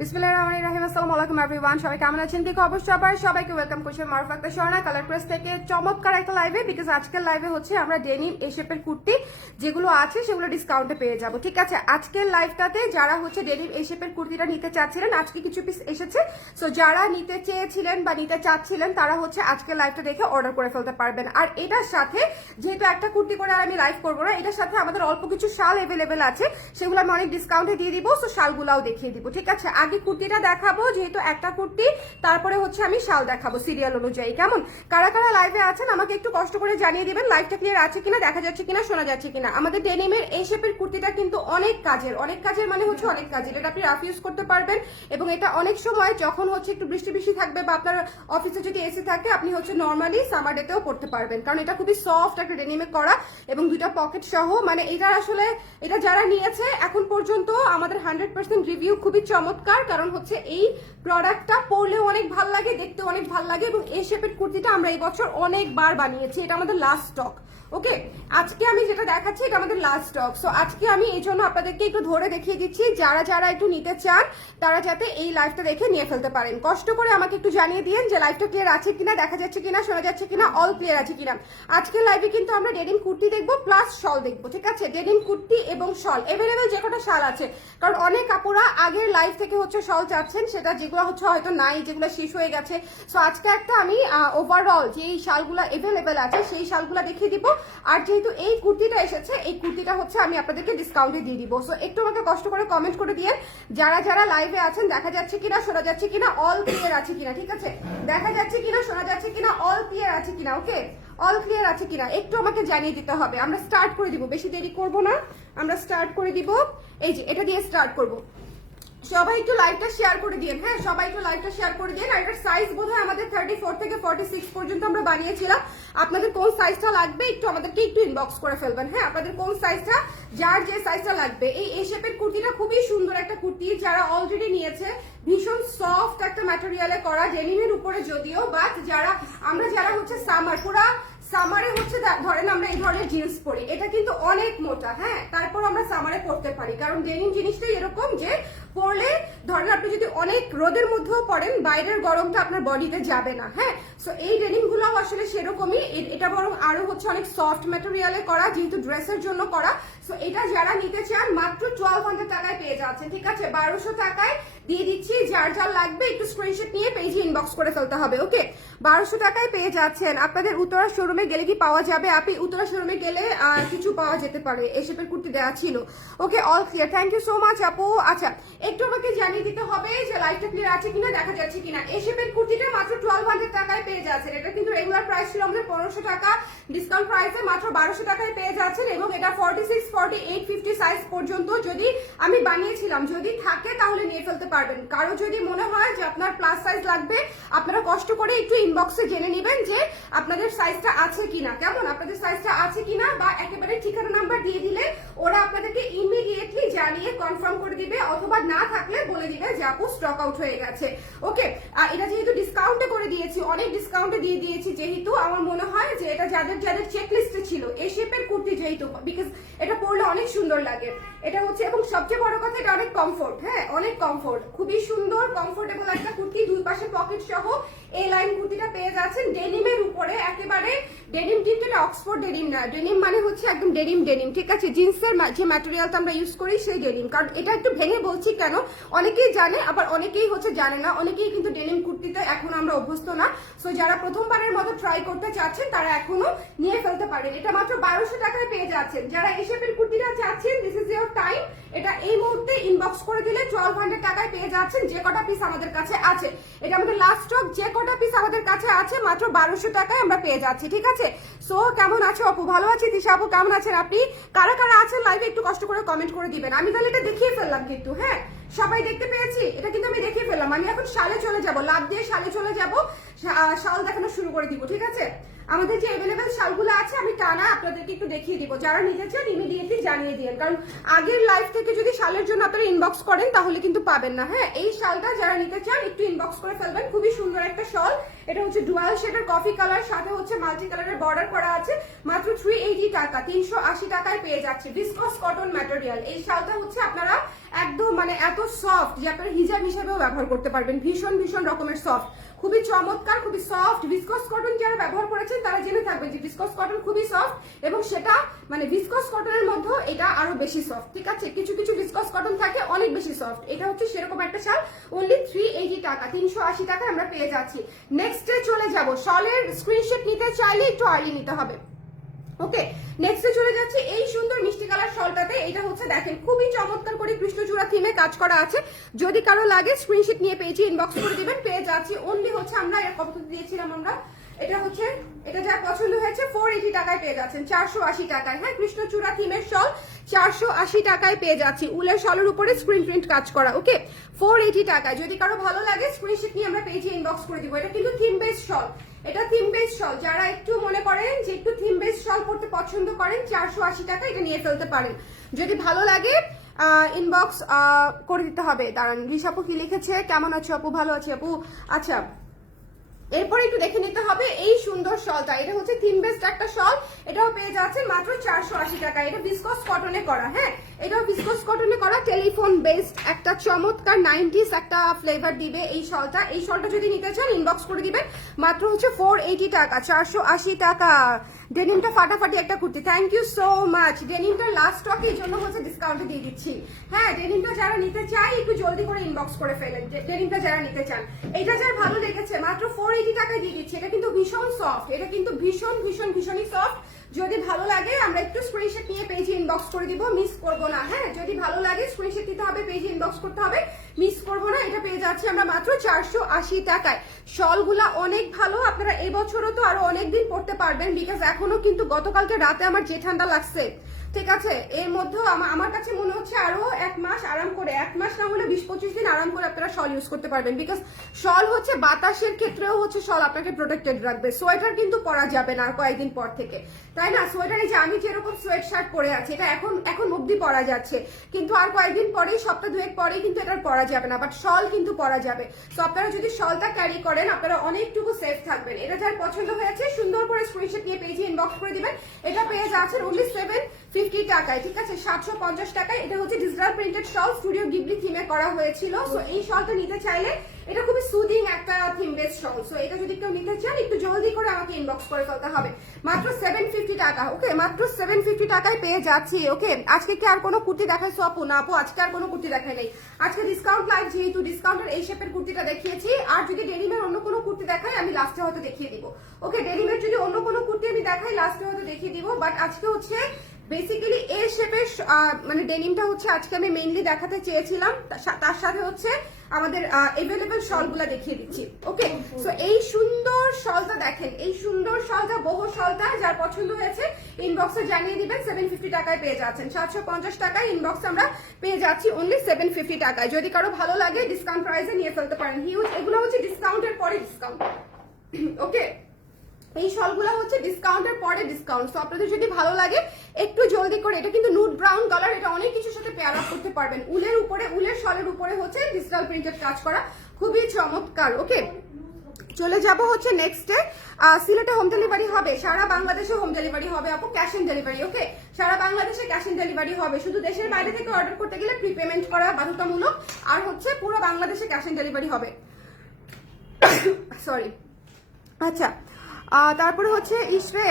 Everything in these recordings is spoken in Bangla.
বিসমিল্লাহির রহমানির রহিম। আসসালামু আলাইকুম এভরিওয়ান সবাই কেমন আছেন? কি খবর সবার? সবাইকে ওয়েলকাম করছি মারুফ আক্তার কালার প্রেস থেকে চমৎকার একটা লাইভে বিকজ আজকের লাইভে হচ্ছে আমরা ডেনিম এই শেপের কুর্তি, যেগুলো আছে সেগুলো ডিসকাউন্টে পেয়ে যাব, ঠিক আছে? আজকের লাইভটাতে যারা হচ্ছে ডেনিম এই শেপের কুর্তিটা নিতে চাচ্ছিলেন, আজকে কিছু পিস এসেছে। সো যারা নিতে চেয়েছিলেন বা নিতে চাচ্ছিলেন, তারা হচ্ছে আজকের লাইভটা দেখে অর্ডার করে ফেলতে পারবেন। আর এটার সাথে, যেহেতু একটা কুর্তি করে আর আমি লাইভ করব না, এটার সাথে আমাদের অল্প কিছু শাল এভেলেবেল আছে, সেগুলো আমি অনেক ডিসকাউন্টে দিয়ে দিব। সো শালগুলাও দেখিয়ে দিব, ঠিক আছে? আগে কুর্তিটা দেখাবো, যেহেতু একটা কুর্তি, তারপরে হচ্ছে আমি শাল দেখাবো সিরিয়াল অনুযায়ী, কেমন? কারা কারা লাইভে আছেন, আমাকে একটু কষ্ট করে জানিয়ে দিবেন লাইভটা ক্লিয়ার আছে কিনা, দেখা যাচ্ছে কিনা, শোনা যাচ্ছে কিনা। আমাদের ডেনিমের এই শেপের কুর্তিটা কিন্তু অনেক কাজের অনেক কাজের মানে হচ্ছে অনেক কাজের। এটা আপনি রাফ ইউজ করতে পারবেন এবং এটা অনেক সময় যখন হচ্ছে একটু বৃষ্টি বৃষ্টি থাকবে বা আপনার অফিসে যদি এসি থাকে, আপনি হচ্ছে নর্মালি সামার ডেতেও পড়তে পারবেন। কারণ এটা খুবই সফট একটা ডেনিমে করা এবং দুইটা পকেট সহ মানে এটা আসলে, এটা যারা নিয়েছে, এখন পর্যন্ত আমাদের হান্ড্রেড পার্সেন্ট রিভিউ খুবই চমৎকার। কারণ হচ্ছে এই প্রোডাক্টটা পরলেও অনেক ভালো লাগে দেখতে অনেক ভালো লাগে এবং এই শেপের কুর্তিটা আমরা এই বছর অনেকবার বানিয়েছি। এটা আমাদের লাস্ট স্টক ওকে আজকে আমি যেটা দেখাচ্ছি, এটা আমাদের লাস্ট স্টক সো আজকে আমি এই জন্য আপনাদেরকে একটু ধরে দেখিয়ে দিচ্ছি, যারা যারা একটু নিতে চান, তারা যাতে এই লাইভটা দেখে নিয়ে ফেলতে পারেন। কষ্ট করে আমাকে একটু জানিয়ে দিন যে লাইভটা ক্লিয়ার আছে কিনা, দেখা যাচ্ছে কিনা, শোনা যাচ্ছে কিনা অল ক্লিয়ার আছে কিনা। আজকের লাইভে কিন্তু আমরা ডেনিম কুর্তি দেখব প্লাস শল দেখব, ঠিক আছে? ডেনিম কুর্তি এবং শল এভেলেবেল যে কটা শাল আছে। কারণ অনেক কাপড়া আগের লাইভ থেকে হচ্ছে শল চাচ্ছেন, সেটা যেগুলো হচ্ছে হয়তো নাই, যেগুলো শেষ হয়ে গেছে। সো আজকে একটা আমি ওভারঅল যে শালগুলো এভেলেবেল আছে, সেই শালগুলো দেখিয়ে দিব। আর যেহেতু এই কুর্তিটা এসেছে, এই কুর্তিটা হচ্ছে আমি আপনাদেরকে ডিসকাউন্টে দিয়ে দিব। সো একটু আমাকে কষ্ট করে কমেন্ট করে দিয়ে যারা যারা লাইভে আছেন, দেখা যাচ্ছে কিনা, শোনা যাচ্ছে কিনা অল ক্লিয়ার আছে কিনা, ঠিক আছে? দেখা যাচ্ছে কিনা, শোনা যাচ্ছে কিনা অল ক্লিয়ার আছে কিনা ওকে অল ক্লিয়ার আছে কিনা, একটু আমাকে জানিয়ে দিতে হবে। আমরা স্টার্ট করে দিব, বেশি দেরি করব না। আমরা স্টার্ট করে দিব। এই যে, এটা দিয়ে স্টার্ট করব। সবাই একটু লাইভটা শেয়ার করে দিন হ্যাঁ সবাই একটু লাইভটা শেয়ার করে দিন আর এটার সাইজ বোধহয় আমাদের থার্টি ফোর থেকে ফর্টি সিক্স পর্যন্ত আমরা বানিয়েছিলাম। আপনাদের কোন সাইজটা লাগবে একটু আমাদেরকে একটু ইনবক্স করে ফেলবেন। হ্যাঁ আপনাদের কোন সাইজটা যার যে সাইজটা লাগবে। এই এই শেপের কুর্তিটা খুবই সুন্দর একটা কুর্তি। যারা অলরেডি নিয়েছে, ভীষণ সফট একটা ম্যাটেরিয়ালে করা ডেনিমের উপরে যদিও বাট যারা, আমরা যারা হচ্ছে সামার পুরা সামারে হচ্ছে ধরেন আমরা এই ধরনের জিন্স পরি। এটা কিন্তু অনেক মোটা হ্যাঁ? তারপর আমরা সামারে পরতে পারি। কারণ ডেনিম জিনিসটাই এরকম যে পরলে ধরেন আপনি যদি অনেক রোদের মধ্যেও পড়েন, বাইরের গরমটা আপনার বডিতে যাবে না হ্যাঁ? সো এই ডেনিম গুলাও আসলে সেরকমই। এটা বরং আরও হচ্ছে অনেক সফট ম্যাটেরিয়ালে করা, যেহেতু ড্রেসের জন্য করা। সো এটা যারা নিতে চান, মাত্র টুয়েলভ হান্ড্রেড টাকায় পেয়ে যাচ্ছেন, ঠিক আছে? বারোশো টাকায় দিয়ে দিচ্ছি, যার যার লাগবে, একটু স্ক্রিনশট নিয়ে পেজে ইনবক্স করে ফেলতে হবে ওকে বারোশো টাকায় পেয়ে যাচ্ছেন। আপনাদের উত্তরা শোরুমে গেলে কি পাওয়া যাবে? আপনি উত্তরা শোরুমে গেলে কিছু পাওয়া যেতে পারে শেপের কুর্তি দেওয়া ছিল। Okay all clear thank you so much আপু। আচ্ছা একটু আমাকে জানিয়ে দিতে হবে যে লাইটটা ক্লিয়ার আছে কিনা, দেখা যাচ্ছে কিনা। এই শেপের কুর্তিটা মাত্র টুয়েলভ হান্ড্রেড টাকায় পেয়ে যাচ্ছেন। এটা কিন্তু রেগুলার প্রাইস ছিল আমাদের পনেরোশো টাকা। ডিসকাউন্ট প্রাইসে মাত্র বারোশো টাকায় পেয়ে যাচ্ছেন এবং এটা forty six forty eight fifty size পর্যন্ত যদি আমি বানিয়েছিলাম, যদি থাকে তাহলে নিয়ে ফেলতে পারবেন। কারও যদি মনে হয় যে আপনার প্লাস সাইজ লাগবে, আপনারা কষ্ট করে একটু ইনবক্সে জেনে নেবেন যে আপনাদের সাইজটা আছে কিনা। কেমন? আপনাদের সাইজটা আছে কিনা বা একেবারে ঠিকানা নাম্বার দিয়ে দিলে ওরা আপনাদেরকে ইমিডিয়েটলি জানিয়ে কনফার্ম করে দিবে অথবা না থাকলে বলে দিবে যে আপু স্টক আউট হয়ে গেছে। ওকে এটা যেহেতু ডিসকাউন্টে করে দিয়েছি, অনেক ডিসকাউন্টে দিয়ে দিয়েছি, যেহেতু আমার মনে হয় যে এটা যাদের যাদের চেক লিস্টে ছিল এই শেপের কুর্তি যেহেতু বিকজ এটা পরলে অনেক সুন্দর লাগে। এটা হচ্ছে, এবং সবচেয়ে বড় কথা, এটা অনেক কমফোর্ট হ্যাঁ অনেক কমফোর্ট খুবই সুন্দর কমফোর্টেবল একটা কুর্তি, দুই পাশে পকেট সহ এই লাইন কুর্তিটা পেয়ে যাচ্ছেন ডেনিমের উপরে, একেবারে ডেনিম কিন্তু এটা অক্সফোর্ড ডেনিম না, ডেনিম মানে হচ্ছে একদম ডেনিম ডেনিম, ঠিক আছে? জিন্সের যে ম্যাটেরিয়ালটা আমরা ইউজ করি সেই ডেনিম, কারণ এটা একটু ভেঙে বলছি কেন? অনেকেই জানে, আবার অনেকেই হচ্ছে জানে না, অনেকেই কিন্তু ডেনিম কুর্তিতে এখন আমরা অভ্যস্ত না। সো যারা প্রথমবারের মতো ট্রাই করতে চাচ্ছেন, তারা এখনও নিয়ে ফেলতে পারেন এটা মাত্র বারোশো টাকায় পেয়ে যাচ্ছেন। যারা এই শেপের কুর্তিটা চাচ্ছেন দিস ইজ ইয়োর টাইম এটা এই মুহূর্তে ইনবক্স করে দিলে টুয়েলভ হান্ড্রেড টাকায় পেয়ে যাচ্ছেন যে কটা পিস আমাদের কাছে আছে। এটা আমাদের লাস্ট স্টক যে কটা পিস আমাদের কাছে আছে, মাত্র বারোশো টাকায় আমরা পেয়ে যাচ্ছি, ঠিক আছে? সো কেমন আছো আপু? ভালো আছি? দিশা আপু, কেমন আছেন আপনি? কারা কারা আছেন লাইভে একটু কষ্ট করে কমেন্ট করে দিবেন। আমি তাহলে এটা দেখিয়ে ফেললাম কিন্তু হ্যাঁ? সবাই দেখতে পেয়েছি? এটা কিন্তু আমি দেখিয়ে ফেললাম। আমি এখন শালে চলে যাব লাভ দিয়ে শালে চলে যাব শাল দেখানো শুরু করে দিব, ঠিক আছে? আমাদের যে অ্যাভেলেবেল শালগুলো আছে, আমি টানা আপনাদেরকে একটু দেখিয়ে দিব। যারা নিতে চান ইমিডিয়েটলি জানিয়ে দিন কারণ আগের লাইফ থেকে যদি শালের জন্য আপনারা ইনবক্স করেন, তাহলে কিন্তু পাবেন না। হ্যাঁ এই শালটা যারা নিতে চান, একটু ইনবক্স করে ফেলবেন। খুবই সুন্দর একটা শল। এটা হচ্ছে ডুয়াল শেডের কফি কালার সাথে হচ্ছে মাল্টি কালারের বর্ডার করা আছে। মাত্র থ্রি এইটি টাকা, তিনশো আশি টাকায় পেয়ে যাচ্ছে। বিসকস কটন ম্যাটেরিয়াল এই শালটা হচ্ছে আপনারা একদম মানে এত সফট যে আপনারা হিজাব হিসেবেও ব্যবহার করতে পারবেন। ভীষণ ভীষণ রকমের সফট খুবই চমৎকার, খুবই সফট ভিসকস কটন যারা ব্যবহার করেছেন, তারা জেনে থাকবেন যে ভিসকস কটন খুবই সফট এবং সেটা মানে ভিসকস কটনের মধ্যে এটা আরও বেশি সফট ঠিক আছে? কিছু কিছু ভিসকস কটন থাকে, অনেক বেশি সফট এটা হচ্ছে সেরকম একটা শাল। অনলি থ্রি এইটি টাকা, তিনশো আশি টাকা আমরা পেয়ে যাচ্ছি। নেক্সটে চলে যাব। শলের স্ক্রিনশট নিতে চাইলে একটু আর্লি নিতে হবে। ওকে নেক্সটে চলে যাচ্ছে এই সুন্দর মিষ্টি কালার শলটাতে। এটা হচ্ছে, দেখেন, খুবই চমৎকার করে কৃষ্ণচূড়া থিমে কাজ করা আছে। যদি কারও লাগে স্ক্রিনশিট নিয়ে পেয়েছি ইনবক্স করে দিবেন। পেয়ে যাচ্ছি অনলি হচ্ছে আমরা, এর কত দিয়েছিলাম আমরা। এটা হচ্ছে, এটা যার পছন্দ হয়েছে ফোর এইটি টাকায় পেয়ে যাচ্ছেন, চারশো আশি টাকায়। হ্যাঁ কৃষ্ণচূড়া থিমের শল চারশো আশি টাকায় পেয়ে যাচ্ছি। উলের শলের উপরে স্ক্রিন প্রিন্ট কাজ করা ওকে ফোর এইটি টাকায়। যদি কারও ভালো লাগে স্ক্রিনশট নিয়ে আমরা পেজে ইনবক্স করে দিব। এটা কিন্তু থিম বেস শল এটা থিম বেস শল যারা একটু মনে করেন যে একটু থিম বেস শল পড়তে পছন্দ করেন, চারশো আশি টাকা এটা নিয়ে ফেলতে পারেন। যদি ভালো লাগে ইনবক্স করে দিতে হবে। দাঁড়ান রিসাপু কি লিখেছে? কেমন আছো আপু? ভালো আছি আপু? আচ্ছা এরপরে একটু দেখে নিতে হবে, এই সুন্দর শলটা। এটা হচ্ছে থিম বেস্ট একটা শল, এটাও পেয়ে যাচ্ছে মাত্র চারশো আশি টাকা। এটা বিসকস কটনে করা হ্যাঁ? এটাও বিসকস কটনে করা টেলিফোন বেস্ট একটা চমৎকার নাইনটিস একটা ফ্লেভার দিবে এই শলটা। এই শলটা যদি নিতে চান ইনবক্স করে দিবেন। মাত্র হচ্ছে ফোর এইটি টাকা, চারশো আশি টাকা। ডেনিমটা ফাটাফাটি একটা kurti. Thank you so much ডেনিমটার last stock এই জন্য হচ্ছে ডিসকাউন্টে দিয়ে দিচ্ছি। হ্যাঁ ডেনিমটা যারা নিতে চায়, একটু জলদি করে ইনবক্স করে ফেলেন। ডেনিমটা যারা নিতে চান। এটা যার ভালো লেগেছে, মাত্র ফোর এইটি টাকায় দিয়ে দিচ্ছি। এটা কিন্তু ভীষণ সফট এটা কিন্তু ভীষণ ভীষণ, ভীষণই সফট যদি ভালো লাগে, আমরা একটু স্ক্রিনশট নিয়ে পেজে ইনবক্স করে দিব মিস করব না হ্যাঁ? যদি ভালো লাগে স্ক্রিনশট দিতে হবে পেজে ইনবক্স করতে হবে মিস করব না, এটা পেয়ে যাচ্ছি আমরা মাত্র চারশো আশি টাকায়। শলগুলা অনেক ভালো, আপনারা এবছরও তো আরও অনেকদিন পড়তে পারবেন বিকজ এখনও কিন্তু গতকালকে রাতে আমার যে ঠান্ডা লাগছে। ঠিক আছে, এর মধ্যেও আমার কাছে মনে হচ্ছে আরও এক মাস আরাম করে, এক মাস না হলে বিশ পঁচিশ দিন আরাম করে আপনারা শল ইউজ করতে পারবেন বিকজ শল হচ্ছে বাতাসের ক্ষেত্রেও হচ্ছে শল আপনাকে প্রোটেক্টেড রাখবে। সোয়েটার কিন্তু পরা যাবে না কয়েকদিন পর থেকে। তাই না? সোয়েটার এই যে আমি যেরকম সোয়েট শার্ট পরে আছি, এটা এখন এখন অব্দি পরা যাচ্ছে। কিন্তু আর কয়েকদিন পরেই, সপ্তাহ দুয়েক পরেই কিন্তু এটা পরা যাবে না বাট শল কিন্তু পরা যাবে। তো আপনারা যদি শলটা ক্যারি করেন, আপনারা অনেকটুকু সেফ থাকবেন। এটা যার পছন্দ হয়েছে, সুন্দর করে স্ক্রিনশট নিয়ে পেজে ইনবক্স করে দিবেন। এটা পেয়ে যাচ্ছেন অনলি সেভেন ফিফটি টাকায়, ঠিক আছে? সাতশো পঞ্চাশ টাকায়। এটা হচ্ছে digital printed shawl studio Ghibli থিমে করা হয়েছিল। সো এই শলটা নিতে চাইলে এটা খুবই সুদিং একটা থিম বেস শল সো এটা যদি কেউ নিতে চান, একটু জলদি করে আমাকে ইনবক্স করে ফেলতে হবে। মাত্র সেভেন ফিফটি টাকা ওকে মাত্র সেভেন ফিফটি টাকায় পেয়ে যাচ্ছি ওকে আজকে কি আর কোনো কুর্তি দেখাইছো আপু? না, আপু, আজকে আর কোনো কুর্তি দেখাই নেই। আজকে ডিসকাউন্ট লাইভ যেহেতু ডিসকাউন্টের এই শেপের কুর্তিটা দেখিয়েছি, আর যদি ডেনিমের অন্য কোনো কুর্তি দেখাই আমি লাস্টে হয়তো দেখিয়ে দিব। ওকে ডেনিমের যদি অন্য কোনো কুর্তি আমি দেখাই লাস্টে হয়তো দেখিয়ে দিব বাট আজকে হচ্ছে বেসিক্যালি এ শেপের মানে ডেনিমটা হচ্ছে আজকে আমি মেইনলি দেখাতে চেয়েছিলাম। তার সাথে হচ্ছে আমাদের এভেলেবেল শলগুলা দেখিয়ে দিচ্ছি। ওকে সো এই সুন্দর শলটা দেখেন। এই সুন্দর শলটা, বহু শলটা যার পছন্দ হয়েছে ইনবক্সে জানিয়ে দিবেন সেভেন ফিফটি টাকায় পেয়ে যাচ্ছেন। সাতশো পঞ্চাশ টাকায় ইনবক্স আমরা পেয়ে যাচ্ছি অনলি সেভেন ফিফটি টাকায়। যদি কারও ভালো লাগে ডিসকাউন্ট প্রাইসে নিয়ে ফেলতে পারেন। হিউজ এগুলো হচ্ছে ডিসকাউন্টের পরে ডিসকাউন্ট ওকে এই শলগুলো হচ্ছে ডিসকাউন্টের পরে ডিসকাউন্ট তো আপনাদের যদি ভালো লাগে, একটু জলদি করে, এটা কিন্তু নুট ব্রাউন কালার এটা অনেক কিছুর সাথে পেয়ার আপ করতে পারবেন। উলের উপরে, উলের শলের উপরে হচ্ছে ডিজিটাল প্রিন্টেড কাজ করা। খুবই চমৎকার ওকে চলে যাব হচ্ছে নেক্সটে সিলেটে হোম ডেলিভারি হবে, সারা বাংলাদেশে হোম ডেলিভারি হবে আপু ক্যাশ অন ডেলিভারি ওকে সারা বাংলাদেশে ক্যাশ অন ডেলিভারি হবে, শুধু দেশের বাইরে থেকে অর্ডার করতে গেলে প্রিপেমেন্ট করা বাধ্যতামূলক, আর হচ্ছে পুরো বাংলাদেশে ক্যাশ অন ডেলিভারি হবে। সরি আচ্ছা তারপরে হচ্ছে ইসরে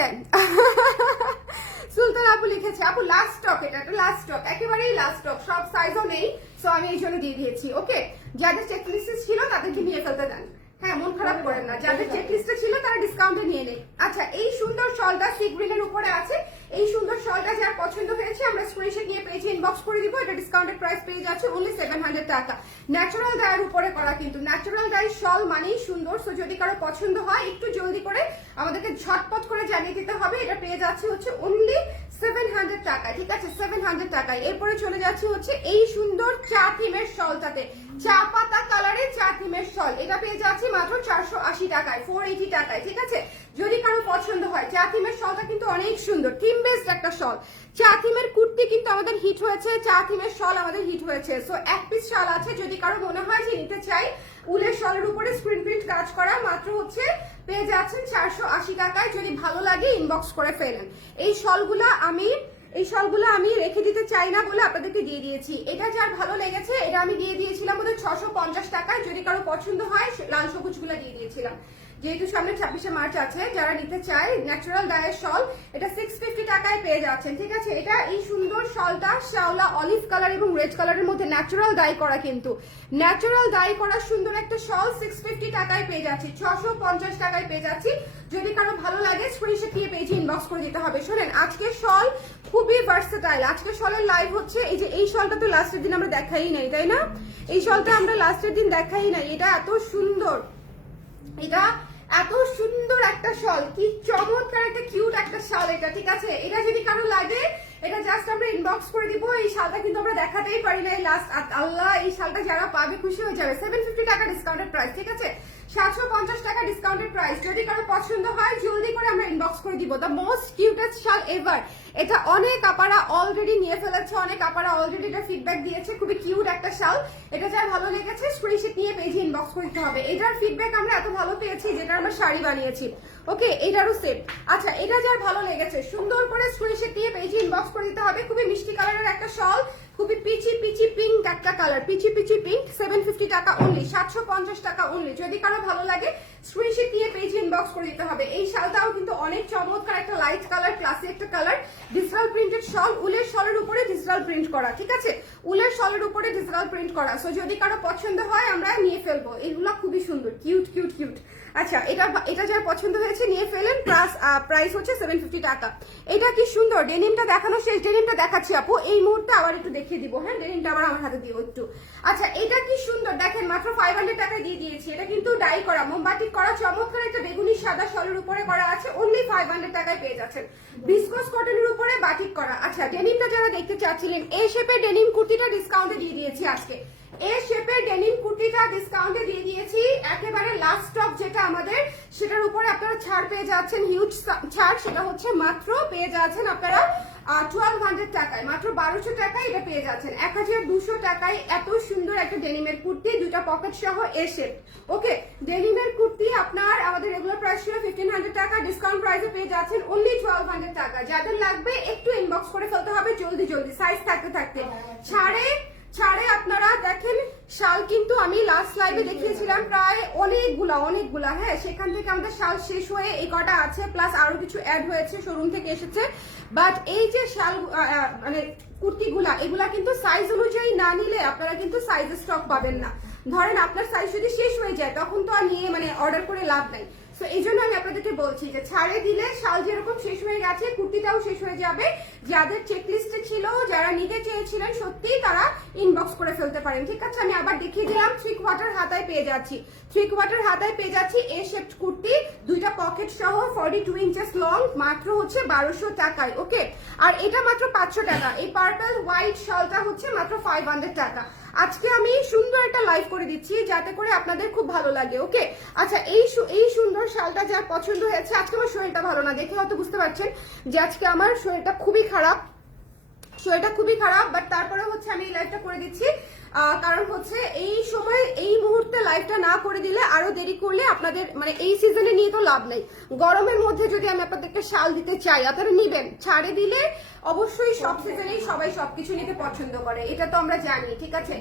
সুলতান আপু লিখেছে, আপু লাস্ট স্টক এটা একটা লাস্ট স্টক একেবারেই লাস্ট স্টক সব সাইজও নেই সো আমি এই জন্য দিয়ে দিয়েছি ওকে যাদের চেক লিস্টে ছিল তাদেরকে নিয়ে ফেলতে দেন। হ্যাঁ মন খারাপ করেন না। যাদের চেক লিস্টে ছিল, তারা ডিসকাউন্টে নিয়ে নেই আচ্ছা এই সুন্দর শলটা সি উপরে আছে। এই সুন্দর শলটা যার পছন্দ হয়েছে, আমরা স্ক্রিনশট নিয়ে পেয়েছি ইনবক্স করে দিব। এটা ডিসকাউন্টেড প্রাইস পেয়ে যাচ্ছে অনলি সেভেন হান্ড্রেড টাকা। ন্যাচারাল ডায়ের উপরে করা কিন্তু। ন্যাচারাল ডাই শল মানেই সুন্দর। সো যদি কারও পছন্দ হয়, একটু জলদি করে আমাদেরকে ঝটপট করে জানিয়ে দিতে হবে। এটা পেয়ে যাচ্ছে হচ্ছে অনলি সেভেন হান্ড্রেড টাকা ঠিক আছে? সেভেন হান্ড্রেড টাকায়। এরপরে চলে যাচ্ছে হচ্ছে এই সুন্দর চা থিমের শলটাতে চা পাতা কালারের চা থিমের শল এটা পেয়ে যাচ্ছে মাত্র চারশো আশি টাকায় ফোর এইটি টাকায়, ঠিক আছে? যদি কারও পছন্দ হয়, চা থিমের শলটা কিন্তু অনেক সুন্দর থিম বেসড একটা শল চা থিমের কুর্তি কিন্তু আমাদের হিট হয়েছে, চা থিমের শল আমাদের হিট হয়েছে। সো এক পিস শাল আছে, যদি কারও মনে হয় যে নিতে চাই উলের শলের উপরে স্ক্রিন প্রিন্ট কাজ করা, মাত্র হচ্ছে পেয়ে যাচ্ছেন চারশো আশি টাকায়। যদি ভালো লাগে ইনবক্স করে ফেলেন। এই শলগুলা আমি, এই শলগুলো আমি রেখে দিতে চাই না বলে আপনাদেরকে দিয়ে দিয়েছি। এটা যার ভালো লেগেছে, এটা আমি দিয়ে দিয়েছিলাম ছশো পঞ্চাশ টাকায়। যদি কারও পছন্দ হয় লাল সবুজগুলো দিয়ে দিয়েছিলাম। যেহেতু সামনে ছাব্বিশে মার্চ আছে, যারা নিতে চায় ন্যাচারাল ডায়ের শল, এটা সিক্স ফিফটি টাকায় পেয়ে যাচ্ছেন, ঠিক আছে? এটা এই সুন্দর শলটা শাওলা অলিভ কালার এবং রেড কালারের মধ্যে ন্যাচারাল ডাই করা কিন্তু। ন্যাচারাল ডাই করা সুন্দর একটা শল সিক্স ফিফটি টাকায় পেয়ে যাচ্ছি, ছশো পঞ্চাশ টাকায় পেয়ে যাচ্ছি। যদি কারও ভালো লাগে স্ক্রিনশট দিয়ে পেজে ইনবক্স করে দিতে হবে। শোনেন আজকে শল খুবই ভার্সেটাইল আজকে শলের লাইভ হচ্ছে, এই যে এই শলটা তো লাস্টের দিন আমরা দেখাই নাই, তাই না? এই শলটা আমরা লাস্টের দিন দেখাই নাই। এটা এত সুন্দর। এটা এত সুন্দর একটা শল, কি চমৎকার, একটা কিউট একটা শাল এটা, ঠিক আছে? এটা যদি কারও লাগে এটা জাস্ট আমরা ইনবক্স করে দিব। এই শালটা কিন্তু আমরা দেখাতেই পারি না এই লাস্ট আল্লাহ, এই শালটা যারা পাবে খুশি হয়ে যাবে। সেভেন ফিফটি টাকা ডিসকাউন্টেড প্রাইস ঠিক আছে? সাতশো পঞ্চাশ টাকা ডিসকাউন্টেড প্রাইস যদি কারও পছন্দ হয়, জলদি করে আমরা ইনবক্স করে দিব। The most cutest shawl ever এটা অনেক আপারা অলরেডি নিয়ে ফেলেছে, অনেক আপারা অলরেডি এটা ফিডব্যাক দিয়েছে। খুবই কিউট একটা শাল। এটা যা ভালো লেগেছে স্ক্রিনশট নিয়ে পেজে ইনবক্স করতে হবে। এটার ফিডব্যাক আমরা এত ভালো পেয়েছি, যেটা আমরা শাড়ি বানিয়েছি। ওকে এটারও সেট আচ্ছা এটা যার ভালো লেগেছে, সুন্দর করে স্ক্রিনশট দিয়ে পেজে ইনবক্স করে দিতে হবে। খুবই মিষ্টি কালারের একটা শল খুবই পিচি পিচি পিঙ্ক একটা colour peachy peachy pink seven fifty টাকা অনলি সাতশো পঞ্চাশ টাকা অনলি যদি কারও ভালো লাগে স্ক্রিনশট দিয়ে পেজে ইনবক্স করে দিতে হবে। এই শালটাও কিন্তু অনেক চমৎকার একটা লাইট কালার ক্লাসি একটা কালার ডিজিটাল প্রিন্টেড শল উলের শলের উপরে ডিজিটাল প্রিন্ট করা, ঠিক আছে? উলের শলের উপরে ডিজিটাল প্রিন্ট করা। সো যদি কারও পছন্দ হয়, আমরা নিয়ে ফেলব। এগুলো খুবই সুন্দর কিউট কিউট কিউট আচ্ছা এটা এটা যার পছন্দ হয়েছে, নিয়ে ফেলেন। প্লাস প্রাইস হচ্ছে সেভেন ফিফটি টাকা। এটা কি সুন্দর? ডেনিমটা দেখানো শেষ। ডেনিমটা দেখাচ্ছি আপু। এই মুহূর্তে আবার একটু দেখিয়ে দিব। হ্যাঁ ডেনিমটা আবার আমার হাতে দিও একটু। আচ্ছা এটা কি সুন্দর? দেখেন, মাত্র ফাইভ হান্ড্রেড টাকায় দিয়ে দিয়েছি। এটা কিন্তু ডাই করা, মোমবাতি করা, চমৎকার একটা বেগুনি সাদা শলের উপরে করা আছে। অনলি ফাইভ হান্ড্রেড টাকায় পেয়ে যাচ্ছেন। বিসকস কটনের উপরে বাটিক করা। আচ্ছা ডেনিমটা যারা দেখতে চাচ্ছিলেন এই শেপে ডেনিম কুর্তিটা ডিসকাউন্টে দিয়ে দিয়েছি আজকে। এই শেপের ডেনিম কুর্তিটা ডিসকাউন্টে দিয়ে দিয়েছি। একেবারে লাস্ট স্টক যেটা আমাদের, সেটার উপরে আপনারা ছাড় পেয়ে যাচ্ছেন হিউজ ছাড়, সেটা হচ্ছে মাত্র পেয়ে যাচ্ছেন আপনারা টুয়েলভ হান্ড্রেড টাকায়, মাত্র বারোশো টাকায় এটা পেয়ে যাচ্ছেন। এক হাজার দুশো টাকায় এত সুন্দর একটা ডেনিমের কুর্তি, দুটা পকেট সহ শেপ ওকে ডেনিমের কুর্তি আপনার আমাদের রেগুলার প্রাইস ছিল ফিফটিন হান্ড্রেড টাকা ডিসকাউন্ট প্রাইসে পেয়ে যাচ্ছেন অনলি টুয়েলভ হান্ড্রেড টাকা। যাদের লাগবে একটু ইনবক্স করে ফেলতে হবে, জলদি জলদি সাইজ থাকতে থাকতে। ছাড়ে ছাড়ে আপনারা দেখেন, শাল কিন্তু আমি লাস্ট লাইভে দেখিয়েছিলাম প্রায় অনেকগুলা অনেকগুলা। হ্যাঁ সেখান থেকে আমাদের শাল শেষ হয়ে এই কটা আছে প্লাস আরও কিছু অ্যাড হয়েছে শোরুম থেকে এসেছে। বাট এই যে শাল মানে কুর্তিগুলা, এগুলা কিন্তু সাইজ অনুযায়ী না নিলে আপনারা কিন্তু সাইজ স্টক পাবেন না। ধরেন আপনার সাইজ যদি শেষ হয়ে যায়, তখন তো আর নিয়ে মানে অর্ডার করে লাভ নাই। তো এই জন্য আমি আপনাদেরকে বলছি যে ছাড়ে দিলে শাল যেরকম শেষ হয়ে গেছে, কুর্তিটাও শেষ হয়ে যাবে। যাদের চেকলিস্টে ছিল, যারা নিতে চেয়েছিলেন সত্যি তারা ইনবক্স করে ফেলতে পারেন। ঠিক আছে, আমি আবার দেখিয়ে দিলাম থ্রি কোয়ার্টার হাতায় পেয়ে যাচ্ছি। থ্রি কোয়ার্টার হাতায় পেয়ে যাচ্ছি এ শেপড কুর্তি, দুইটা পকেট সহ ফর্টি টু ইঞ্চেস লং মাত্র হচ্ছে বারোশো টাকায় ওকে আর এটা মাত্র পাঁচশো টাকা। এই পার্পল হোয়াইট শালটা হচ্ছে মাত্র ফাইভ হান্ড্রেড টাকা। আজকে আমি সুন্দর একটা লাইভ করে দিচ্ছি, যাতে করে আপনাদের খুব ভালো লাগে ওকে আচ্ছা এই এই সুন্দর শালটা যার পছন্দ হয়েছে, আজকে আমার শরীরটা ভালো না, দেখে হয়তো বুঝতে পারছেন যে আজকে আমার শরীরটা খুবই খারাপ। শরীরটা খুবই খারাপ বাট তারপরে হচ্ছে আমি এই লাইভটা করে দিচ্ছি। কারণ হচ্ছে এই সময় এই মুহূর্তে লাইভটা না করে দিলে আরও দেরি করলে আপনাদের মানে এই সিজনে নিয়ে তো লাভ নেই। গরমের মধ্যে যদি আমি আপনাদেরকে শাল দিতে চাই, আপনারা নিবেন। ছাড়ে দিলে অবশ্যই সব সিজনেই সবাই সবকিছু নিতে পছন্দ করে। এটা তো আমরা জানি, ঠিক আছে?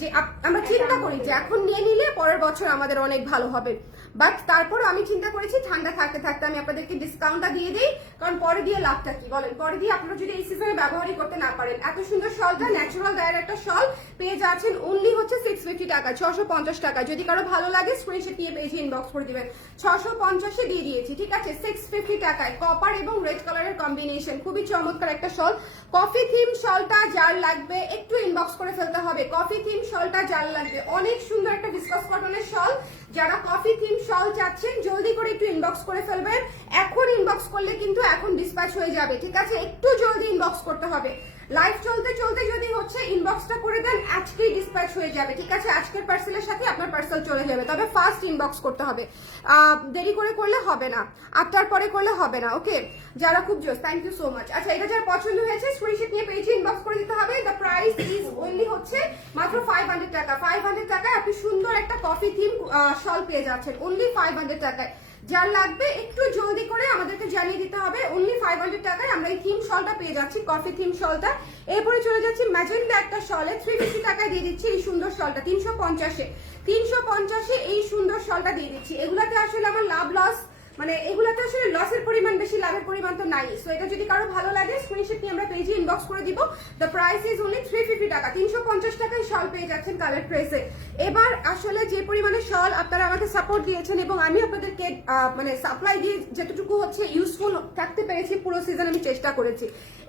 যে আমরা চিন্তা করি যে এখন নিয়ে নিলে পরের বছর আমাদের অনেক ভালো হবে। বাট তারপর আমি চিন্তা করেছি, ঠান্ডা থাকতে থাকতে আমি আপনাদেরকে ডিসকাউন্টটা দিয়ে দিই, কারণ পরে দিয়ে লাভটা কি বলেন? পরে দিয়ে আপনারা যদি এই সিজনে ব্যবহারই করতে না পারেন, এত সুন্দর শলটা ন্যাচারাল গায়ের একটা শল পেয়ে যাচ্ছেন অনলি হচ্ছে সিক্স ফিফটি টাকা, ছশো পঞ্চাশ টাকা। যদি কারও ভালো লাগে স্ক্রিনশট নিয়ে পেয়েছি ইনবক্স করে দিবেন। ছশো পঞ্চাশে দিয়ে দিয়েছি, ঠিক আছে? সিক্স ফিফটি টাকায় কপার এবং রেড কালারের কম্বিনেশন খুবই চমৎকার একটা শল। কফি থিম শলটা যার লাগবে, একটু ইনবক্স করে ফেলতে হবে। কফি থিম শলটা যার লাগবে, অনেক সুন্দর একটা ডিসকাস কটনের যারা কফি থিম শল চাচ্ছেন, জলদি করে একটু ইনবক্স করে ফেলবেন। এখন ইনবক্স করলে কিন্তু এখন ডিসপ্যাচ হয়ে যাবে, ঠিক আছে? একটু জলদি ইনবক্স করতে হবে। লাইভ চলতে চলতে যদি হচ্ছে ইনবক্সটা করে দেন, আজকেই ডিসপ্যাচ হয়ে যাবে, ঠিক আছে? আজকের পার্সেলের সাথে আপনার পার্সেল চলে যাবে, তবে ফার্স্ট ইনবক্স করতে হবে। দেরি করে করলে হবে না আটটার পরে করলে হবে না ওকে যারা খুব জোস থ্যাংক ইউ সো মাচ আচ্ছা এটা যার পছন্দ হয়েছে স্ক্রিনশট নিয়ে পেজে ইনবক্স করে দিতে হবে। দ্য প্রাইস ইজ অনলি হচ্ছে মাত্র ফাইভ হান্ড্রেড টাকা। ফাইভ হান্ড্রেড টাকায় আপনি সুন্দর একটা কফি থিম শল পেয়ে যাচ্ছেন। অনলি ফাইভ হান্ড্রেড টাকায়। যার লাগবে একটু জলদি করে আমাদেরকে জানিয়ে দিতে হবে। অনলি ফাইভ হান্ড্রেড টাকায় আমরা এই থিম শলটা পেয়ে যাচ্ছি কফি থিম শলটা এরপরে চলে যাচ্ছি ম্যাজেন্ডা একটা শলে থ্রি ফিফটি টাকায় দিয়ে দিচ্ছি এই সুন্দর শলটা তিনশো পঞ্চাশে। তিনশো পঞ্চাশে এই সুন্দর শলটা দিয়ে দিচ্ছি। এগুলাতে আসলে আমার লাভ লস মানে এগুলাতে আসলে লসের পরিমাণ, বেশি লাভের পরিমাণ তো নাই। সো এটা যদি কারও ভালো লাগে স্ক্রিনশট নিয়ে আমরা পেজে ইনবক্স করে দিব। The price is only three fifty টাকা। তিনশো পঞ্চাশ টাকায় শল পেয়ে যাচ্ছেন কালার প্রেসে এবার আসলে যে পরিমাণে শল আপনারা আমাকে সাপোর্ট দিয়েছেন এবং আমি আপনাদেরকে মানে সাপ্লাই দিয়ে যেটুকু হচ্ছে ইউজফুল থাকতে পেরেছি, পুরো সিজন আমি চেষ্টা করেছি।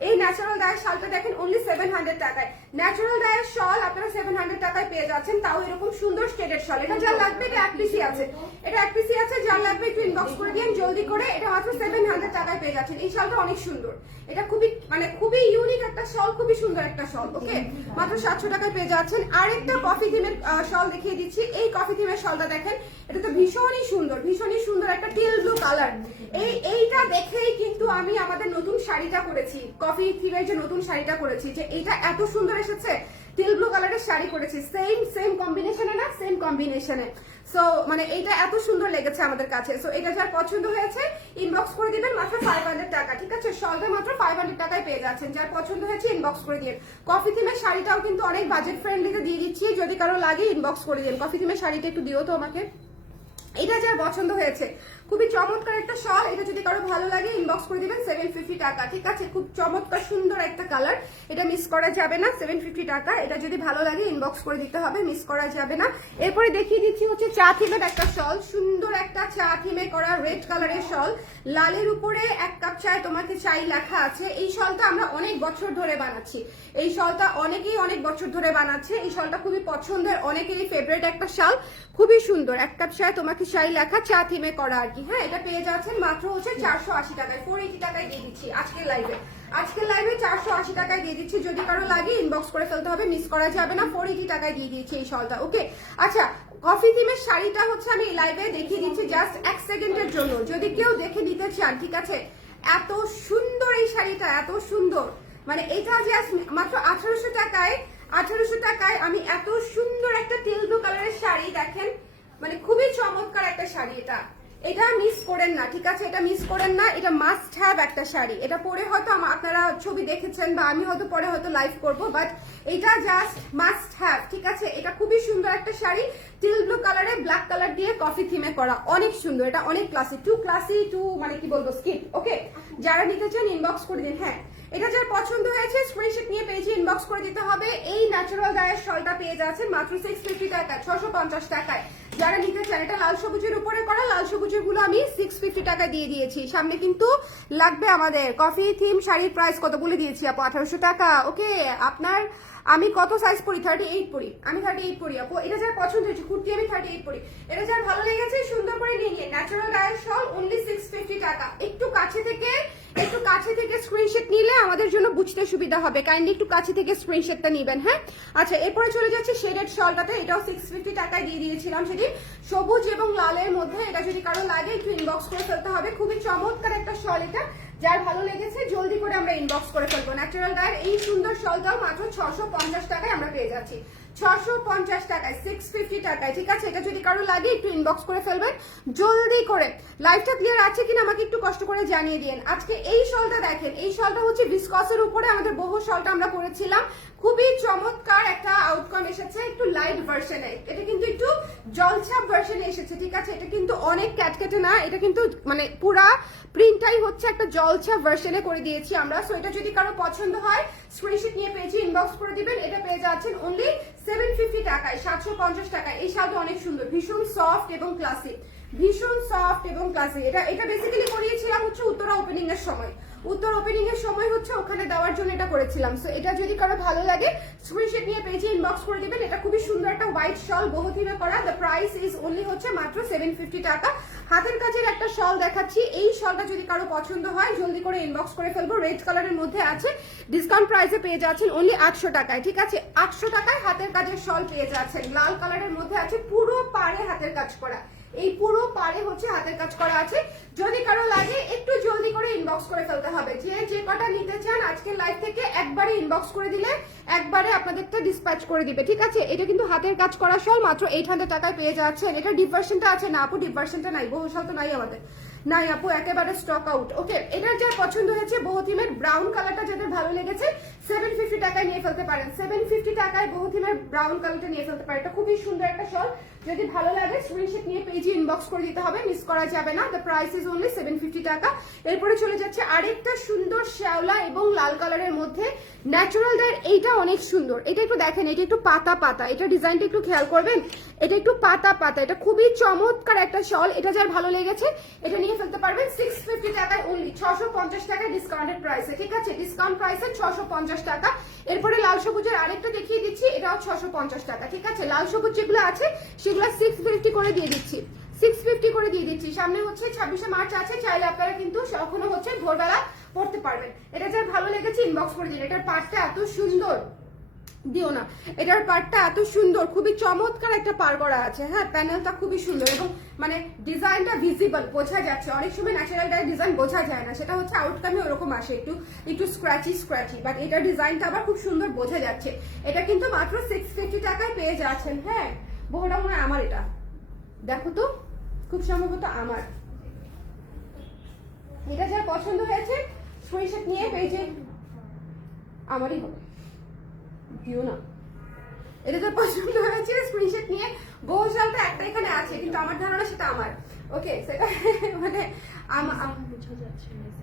এই ন্যাচারাল ডায়ের শালটা দেখেন অনলি সেভেন হান্ড্রেড টাকায়। ন্যাচারাল ডায়ের শল আপনারা সেভেন হান্ড্রেড টাকায় পেয়ে যাচ্ছেন, তাও এরকম সুন্দর স্টেডেড শল। এটা যার লাগবে, এটা এক পিসি আছে। এটা এক পিসি আছে, যার লাগবে একটু ইনবক্স করে দিন জলদি করে এটা মাত্র সেভেন হান্ড্রেড টাকায় পেয়ে যাচ্ছেন। এই শালটা অনেক সুন্দর। এটা খুবই মানে খুবই ইউনিক একটা শল, খুবই সুন্দর একটা শল ওকে মাত্র সাতশো টাকায় পেয়ে যাচ্ছেন। আরেকটা কফি থিমের শল দেখিয়ে দিচ্ছি। এই কফি থিমের শলটা দেখেন, এটা তো ভীষণই সুন্দর ভীষণই সুন্দর একটা টিল ব্লু কালার এই, এইটা দেখেই কিন্তু আমি আমাদের নতুন শাড়িটা করেছি। কফি থিমের যে নতুন শাড়িটা করেছি, যে এটা এত সুন্দর এসেছে টিল ব্লু কালারের শাড়ি করেছি। সেম সেম কম্বিনেশনে না সেম কম্বিনেশনে সো মানে এইটা এত সুন্দর লেগেছে আমাদের কাছে। সো এটা যার পছন্দ হয়েছে ইনবক্স করে দিবেন মাত্র ফাইভ হান্ড্রেড টাকা, ঠিক আছে? সলটা মাত্র ফাইভ হান্ড্রেড টাকায় পেয়ে যাচ্ছেন। যার পছন্দ হয়েছে ইনবক্স করে দিন কফি থিমের শাড়িটাও কিন্তু অনেক বাজেট ফ্রেন্ডলিতে দিয়ে দিচ্ছি। যদি কারও লাগে ইনবক্স করে দিন কফি থিমের শাড়িটা একটু দিও তো আমাকে। এটা যার পছন্দ হয়েছে খুবই চমৎকার একটা শল। এটা যদি কারও ভালো লাগে ইনবক্স করে দিবেন সেভেন ফিফটি টাকা, ঠিক আছে? খুব চমৎকার, সুন্দর একটা কালার এটা মিস করা যাবে না সেভেন ফিফটি টাকা। এটা যদি ভালো লাগে ইনবক্স করে দিতে হবে মিস করা যাবে না। এরপরে দেখিয়ে দিচ্ছি হচ্ছে চা থিমের একটা শল। সুন্দর একটা চা থিমে করা রেড কালারের শল। লালের উপরে এক কাপ চায়, তোমাকে চাই লেখা আছে। এই শলটা আমরা অনেক বছর ধরে বানাচ্ছি। এই শলটা অনেকেই অনেক বছর ধরে বানাচ্ছে। এই শলটা খুবই পছন্দের, অনেকেরই ফেভারিট একটা শাল। খুবই সুন্দর। এক কাপ চায়, তোমাকে চাই লেখা চা থিমে করা আর কি হ্যাঁ এটা পেয়ে যাচ্ছেন মাত্র হচ্ছে চারশো আশি টাকায় ফোর এইটি টাকায় দিয়ে দিচ্ছি আজকের লাইভে আজকের লাইভে চারশো আশি টাকায় দিয়ে দিচ্ছি, যদি কারও লাগে ইনবক্স করে ফেলতে হবে মিস করা যাবে না ফোর এইটি টাকায় দিয়ে দিয়েছি এই শলটা ওকে আচ্ছা কফি থিমের শাড়িটা হচ্ছে আমি লাইভে দেখিয়ে দিচ্ছি জাস্ট এক সেকেন্ডের জন্য। যদি কেউ দেখে নিতে চান, ঠিক আছে? এত সুন্দর এই শাড়িটা, এত সুন্দর। মানে এটা জাস্ট মাত্র আঠারোশো টাকায় আঠারোশো টাকায় আমি এত সুন্দর একটা তেল ব্লু কালারের শাড়ি, দেখেন? মানে খুবই চমৎকার একটা শাড়ি এটা। এটা মিস করেন না, ঠিক আছে? এটা মিস করেন না, এটা মাস্ট হ্যাভ একটা শাড়ি। এটা পরে হয়তো আপনারা ছবি দেখেছেন বা আমি হয়তো পরে হয়তো লাইভ করব বাট এটা জাস্ট মাস্ট হ্যাভ ঠিক আছে? এটা খুবই সুন্দর একটা শাড়ি। টিল ব্লু কালারে ব্ল্যাক কালার দিয়ে কফি থিমে করা। অনেক সুন্দর, এটা অনেক ক্লাসি টু ক্লাসি টু মানে কি বলব স্কিপ ওকে যারা নিতে চান ইনবক্স করে দিন হ্যাঁ। এটা যার পছন্দ হয়েছে স্ক্রিনশট নিয়ে পেজে ইনবক্স করে দিতে হবে। এই ন্যাচারাল গায়ের শলটা পেয়ে যাচ্ছেন মাত্র সিক্স ফিফটি টাকা ছশো পঞ্চাশ টাকায়। যারা নিতে চান এটা লাল সবুজের উপরে করা, লাল সবুজেরগুলো আমি সিক্স ফিফটি টাকা দিয়ে দিয়েছি। সামনে কিন্তু লাগবে আমাদের কফি থিম শাড়ির প্রাইস কত বলে দিয়েছি আপু? আঠারোশো টাকা। ওকে, আপনার, আমি কত সাইজ পরি? থার্টি এইট পরি। আমি থার্টি এইট পরি আপু। এটা যার পছন্দ হয়েছে, কুর্তি আমি থার্টি এইট পরি। এটা যার ভালো লেগেছে, সুন্দর করে নিয়ে নিয়ে ন্যাচারাল গায়ের শল অনলি সিক্স ফিফটি টাকা। একটু কাছে থেকে, একটু কাছে থেকে স্ক্রিনশট নিলে আমাদের জন্য বুঝতে সুবিধা হবে। কাইন্ডলি একটু কাছে থেকে স্ক্রিনশটটা নিবেন হ্যাঁ? আচ্ছা এরপরে চলে যাচ্ছে শেডেড শলটাতে এটাও সিক্স ফিফটি টাকায় দিয়ে দিয়েছিলাম সেটি সবুজ এবং লালের মধ্যে এটা যদি কারও লাগে, একটু ইনবক্স করে ফেলতে হবে। খুবই চমৎকার একটা শল এটা। যার ভালো লেগেছে, জলদি করে আমরা ইনবক্স করে ফেলব। ন্যাচারাল গায়ের এই সুন্দর শলটাও মাত্র ছশো টাকায় আমরা পেয়ে যাচ্ছি। ছশো পঞ্চাশ টাকায় সিক্স ফিফটি টাকায়, ঠিক আছে? এটা যদি কারও লাগে, একটু ইনবক্স করে ফেলবেন। জলদি করে। লাইফটা ক্লিয়ার আছে কিনা আমাকে একটু কষ্ট করে জানিয়ে দিন আজকে এই শলটা দেখেন, এই শলটা হচ্ছে উপরে, আমাদের বহু আমরা করেছিলাম। খুবই চমৎকার একটা আউটকাম এসেছে, একটু লাইট ভার্সনে এটা কিন্তু একটু জলছাপ ভার্সনে এসেছে, ঠিক আছে? এটা কিন্তু অনেক ক্যাটকেটে না, এটা কিন্তু মানে পুরা প্রিন্টটাই হচ্ছে একটা জলছাপ ভার্সনে করে দিয়েছি আমরা। সো এটা যদি কারও পছন্দ হয় স্ক্রিনশট নিয়ে পেয়েছি ইনবক্স করে দিবেন, এটা পেয়ে যাচ্ছেন অনলি সেভেন ফিফটি টাকায়, সাতশো পঞ্চাশ টাকায়। এই শালটা অনেক সুন্দর, ভীষণ সফট এবং ক্লাসিক ভীষণ সফট এবং ক্লাসিক এটা এটা বেসিক্যালি করিয়েছিলাম হচ্ছে উত্তরা ওপেনিং এর সময়। উত্তর ওপেনিং এর সময় হচ্ছে ওখানে দেওয়ার জন্য এটা করেছিলাম। সো এটা যদি কারও ভালো লাগে স্ক্রিনশট নিয়ে পেজে ইনবক্স করে দিবেন। এটা খুবই সুন্দর একটা হোয়াইট শল বহুথিমে করা দ্য প্রাইস ইজ অনলি হচ্ছে মাত্র সেভেন ফিফটি টাকা। হাতের কাছের একটা শল দেখাচ্ছি। এই শলটা যদি কারও পছন্দ হয়, জলদি করে ইনবক্স করে ফেলব। রেড কালারের মধ্যে আছে। ডিসকাউন্ট প্রাইসে পেয়ে যাচ্ছেন অনলি আটশো টাকায়, ঠিক আছে? আটশো টাকায় হাতের কাজের শল পেয়ে যাচ্ছেন। লাল কালারের মধ্যে আছে। পুরো পাড়ে হাতের কাজ করা। এই পুরো পারে হচ্ছে হাতের কাজ করা আছে। যদি কারও লাগে, একটু জলদি করে ইনবক্স করে ফেলতে হবে। যে যে কটা নিতে চান আজকের লাইভ থেকে একবারে ইনবক্স করে দিলে একবারে আপনাদেরটা ডিসপ্যাচ করে দিবে, ঠিক আছে? এটা কিন্তু হাতের কাজ করা সল, মাত্র এইট হান্ড্রেড টাকায় পেয়ে যাচ্ছেন এটা ডিভার্সনটা আছে না, আপু? ডিভার্সনটা নাই, বহু সাল তো নাই আমাদের। নাই, আপু, একেবারে স্টক আউট ওকে এটার যা পছন্দ হয়েছে বহুথিমের ব্রাউন কালারটা যাদের ভালো লেগেছে সেভেন ফিফটি টাকায় নিয়ে ফেলতে পারেন। সেভেন ফিফটি টাকায় বহুথিমের ব্রাউন কালারটা নিয়ে ফেলতে পারেন। এটা খুবই সুন্দর একটা শল যদি ভালো লাগে স্ক্রিনশট নিয়ে পেজে ইনবক্স করে দিতে হবে। মিস করা যাবে না। The price is only seven fifty টাকা। এরপরে চলে যাচ্ছে আরেকটা সুন্দর শ্যাওলা এবং লাল কালারের মধ্যে ন্যাচারাল ডায়ের এইটা অনেক সুন্দর। এটা একটু দেখেন, এটা একটু পাতা পাতা। এটা ডিজাইনটা একটু খেয়াল করবেন। এটা একটু পাতা পাতা। এটা খুবই চমৎকার একটা শল এটা যার ভালো লেগেছে, এটা নিয়ে ফেলতে পারবেন। সিক্স ফিফটি টাকায় অনলি ছশো পঞ্চাশ টাকায় ডিসকাউন্টেড প্রাইসে ঠিক আছে? ডিসকাউন্ট প্রাইসে ছশো পঞ্চাশ টাকা। এরপরে লাল সবুজের আরেকটা দেখিয়ে দিচ্ছি, এটাও ছশো পঞ্চাশ টাকা, ঠিক আছে? লাল সবুজ যেগুলো আছে, সেগুলো সিক্স ফিফটি করে দিয়ে দিচ্ছি। সিক্স ফিফটি করে দিয়ে দিচ্ছি। সামনে হচ্ছে ছাব্বিশে মার্চ আছে, চাইলে আপনারা কিন্তু এখনও হচ্ছে ভোরবেলা পড়তে পারবেন। এটা যার ভালো লেগেছে ইনবক্স করে দিন। এটার পার্টটা এত সুন্দর। দিও না। এটার পার্টটা এত সুন্দর, খুবই চমৎকার একটা পার করা আছে। হ্যাঁ প্যানেলটা খুবই সুন্দর এবং মানে ডিজাইনটা ভিজিবল বোঝা যাচ্ছে। অনেক সময় ন্যাচারাল ডাই ডিজাইন বোঝা যায় না। সেটা হচ্ছে আউটকামে ওরকম আসে, একটু একটু স্ক্র্যাচি স্ক্র্যাচি বাট এটার ডিজাইনটা আবার খুব সুন্দর বোঝা যাচ্ছে। এটা কিন্তু মাত্র সিক্স ফিফটি টাকায় পেয়ে যাচ্ছেন। হ্যাঁ বহুটা মনে আমার এটা। দেখো তো, খুব সম্ভবত আমার। এটা যার পছন্দ হয়েছে স্ক্রিনশট নিয়ে পেজে আমারই হবে। দিও না। এটা তো পছন্দ হয়েছে স্ক্রিনশট নিয়ে। বহুশালটা একটা এখানে আছে, কিন্তু আমার ধারণা সেটা আমার। ওকে সেটা মানে আম- আম-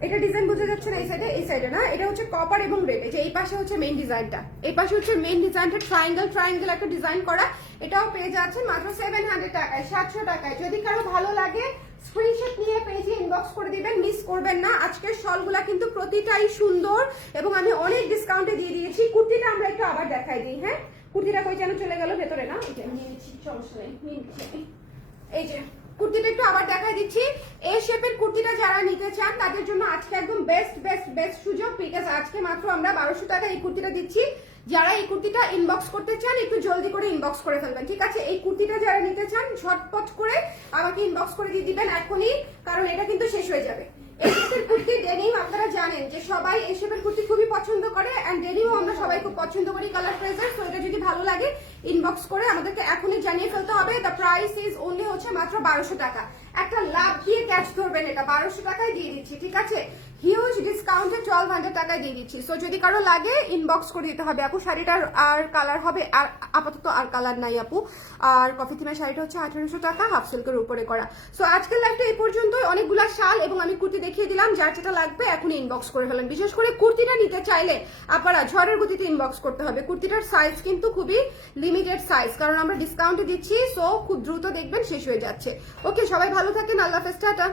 এটা ডিজাইন বোঝা যাচ্ছে না এই সাইডে এই সাইডে না এটা হচ্ছে কপার এবং রেড যে এই পাশে হচ্ছে মেইন ডিজাইনটা এই পাশে হচ্ছে মেইন ডিজাইনটা ট্রায়াঙ্গেল ট্রায়াঙ্গেল একটা ডিজাইন করা এটাও পেয়ে যাচ্ছেন মাত্র সেভেন হান্ড্রেড টাকায় সাতশো টাকায়। যদি কারও ভালো লাগে স্ক্রিনশট নিয়ে পেজে ইনবক্স করে দিবেন মিস করবেন না। আজকের শলগুলা কিন্তু প্রতিটাই সুন্দর এবং আমি অনেক ডিসকাউন্টে দিয়ে দিয়েছি। কুর্তিটা আমরা একটু আবার দেখাই দিই হ্যাঁ? কুর্তিটা কই যেন চলে গেল ভেতরে না? এই যে। নিয়ে সমস্যা নেই। এই যে। কুর্তিটা একটু আবার দেখাই দিচ্ছি। এই শেপের কুর্তিটা যারা নিতে চান, তাদের জন্য আজকে একদম বেস্ট বেস্ট বেস্ট সুযোগ। বিকজ আজকে মাত্র আমরা বারোশো টাকা এই কুর্তিটা দিচ্ছি। যারা এই কুর্তিটা ইনবক্স করতে চান, একটু জলদি করে ইনবক্স করে ফেলবেন, ঠিক আছে? এই কুর্তিটা যারা নিতে চান, ঝটপট করে আমাকে ইনবক্স করে দিয়ে দিবেন এখনই, কারণ এটা কিন্তু শেষ হয়ে যাবে। শেপের কুর্তি ডেনিম আপনারা জানেন যে সবাই শেপের কুর্তি খুবই পছন্দ করে এন্ড ডেনিমও আমরা সবাই খুব পছন্দ করি কালার প্রেজার তো এটা যদি ভালো লাগে ইনবক্স করে আমাদেরকে এখনই জানিয়ে ফেলতে হবে। দ্য প্রাইস ইজ ওনলি হচ্ছে মাত্র বারোশো টাকা। একটা লাভ দিয়ে ক্যাচ ধরবেন এটা। বারোশো টাকায় দিয়ে দিচ্ছি, ঠিক আছে? হিউজ ডিসকাউন্টে টুয়েলভ হান্ড্রেড টাকায় দিয়ে দিচ্ছি। সো যদি কারও লাগে ইনবক্স করে দিতে হবে আপু। শাড়িটার আর কালার হবে, আর আপাতত আর কালার নাই আপু। আর কফি থিমের শাড়িটা হচ্ছে আঠারোশো টাকা হাফ সিল্কের উপরে করা। সো আজকের লাইফটা এই পর্যন্তই। অনেকগুলা শাল এবং আমি কুর্তি দেখিয়ে দিলাম। যার যেটা লাগবে এখন ইনবক্স করে ফেলেন। বিশেষ করে কুর্তিটা নিতে চাইলে আপনারা ঝড়ের গতিতে ইনবক্স করতে হবে। কুর্তিটার সাইজ কিন্তু খুবই লিমিটেড সাইজ কারণ আমরা ডিসকাউন্টে দিচ্ছি। সো খুব দ্রুত দেখবেন, শেষ হয়ে যাচ্ছে। ওকে সবাই ভালো থাকেন আল্লাহ টাটা।